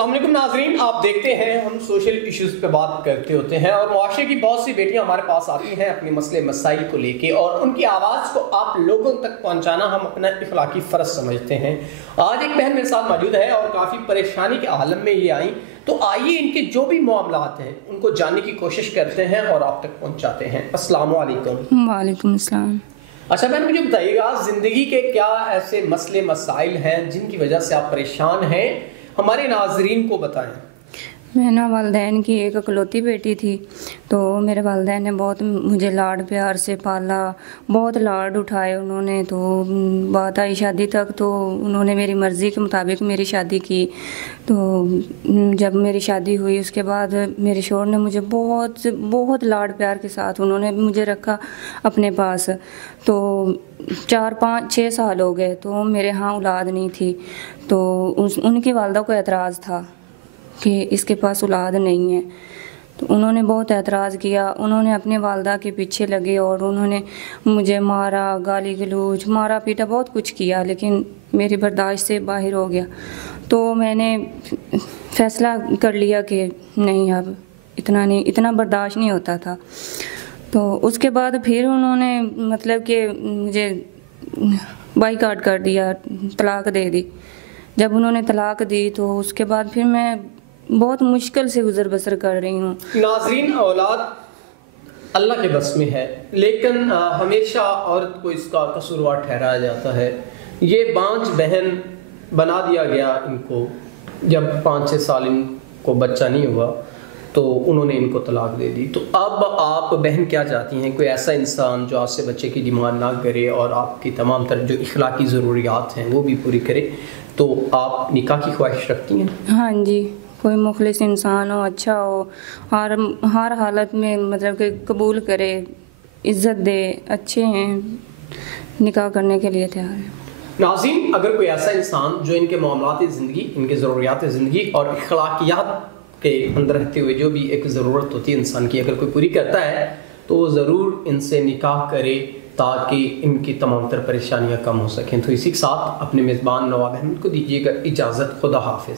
السلام علیکم ناظرین، آپ دیکھتے ہیں ہم سوشل ایشوز پہ بات کرتے ہوتے ہیں اور معاشرے کی بہت سی بیٹیاں ہمارے پاس آتی ہیں اپنے مسئلے مسائل کو لے کے، اور ان کی آواز کو آپ لوگوں تک پہنچانا ہم اپنا اخلاقی فرض سمجھتے ہیں۔ آج ایک بہن میرے ساتھ موجود ہے اور کافی پریشانی کے عالم میں یہ آئیں، تو آئیے ان کے جو بھی معاملات ہیں ان کو جاننے کی کوشش کرتے ہیں اور آپ تک پہنچاتے ہیں۔ السلام علیکم۔ وعلیکم السلام۔ اچھا بہن، مجھے بتائیے گا زندگی کے کیا ایسے مسئلے مسائل ہیں جن کی وجہ سے آپ پریشان ہیں، ہمارے ناظرین کو بتائیں۔ میں نا والدین کی ایک اکلوتی بیٹی تھی، تو میرے والدین نے بہت مجھے لاڈ پیار سے پالا، بہت لاڈ اٹھائے انہوں نے۔ تو بات آئی شادی تک، تو انہوں نے میری مرضی کے مطابق میری شادی کی۔ تو جب میری شادی ہوئی اس کے بعد میرے شوہر نے مجھے بہت بہت لاڈ پیار کے ساتھ انہوں نے مجھے رکھا اپنے پاس۔ تو 4-5-6 سال ہو گئے، تو میرے ہاں اولاد نہیں تھی، تو ان کی والدہ کو اعتراض تھا کہ اس کے پاس اولاد نہیں ہے۔ تو انہوں نے بہت اعتراض کیا، انہوں نے اپنے والدہ کے پیچھے لگے اور انہوں نے مجھے مارا، گالی گلوچ، مارا پیٹا، بہت کچھ کیا، لیکن میری برداشت سے باہر ہو گیا۔ تو میں نے فیصلہ کر لیا کہ نہیں، اب اتنا برداشت نہیں ہوتا تھا۔ تو اس کے بعد پھر انہوں نے مطلب کہ مجھے بائیکاٹ کر دیا، طلاق دے دی۔ جب انہوں نے طلاق دی تو اس کے بعد پھر میں بہت مشکل سے گزر بسر کر رہی ہوں۔ ناظرین، اولاد اللہ کے بس میں ہے، لیکن ہمیشہ عورت کو اس کا قصوروار ٹھہرایا جاتا ہے۔ یہ 5 بہن بنا دیا گیا ان کو، جب 5-6 سال ان کو بچہ نہیں ہوا تو انہوں نے ان کو طلاق دے دی۔ تو اب آپ بہن کیا چاہتی ہیں؟ کوئی ایسا انسان جو آپ سے بچے کی ڈیمانڈ نہ کرے اور آپ کی تمام تر جو اخلاقی ضروریات ہیں وہ بھی پوری کرے، تو آپ نکاح کی خواہش رکھتی ہیں؟ ہاں جی، کوئی مخلص انسان ہو، اچھا ہو، ہر حالت میں مطلب کہ قبول کرے، عزت دے، اچھے ہیں، نکاح کرنے کے لیے تیار ہے۔ ناظرین، اگر کوئی ایسا انسان جو ان کے معاملات زندگی، ان کے ضروریات زندگی اور اخلاقیات کے اندر رہتے ہوئے جو بھی ایک ضرورت ہوتی ہے انسان کی، اگر کوئی پوری کرتا ہے تو وہ ضرور ان سے نکاح کرے تاکہ ان کی تمام تر پریشانیاں کم ہو سکیں۔ تو اسی کے ساتھ اپنے میزبان نواب احمد کو دیجیے گا اجازت۔ خدا حافظ۔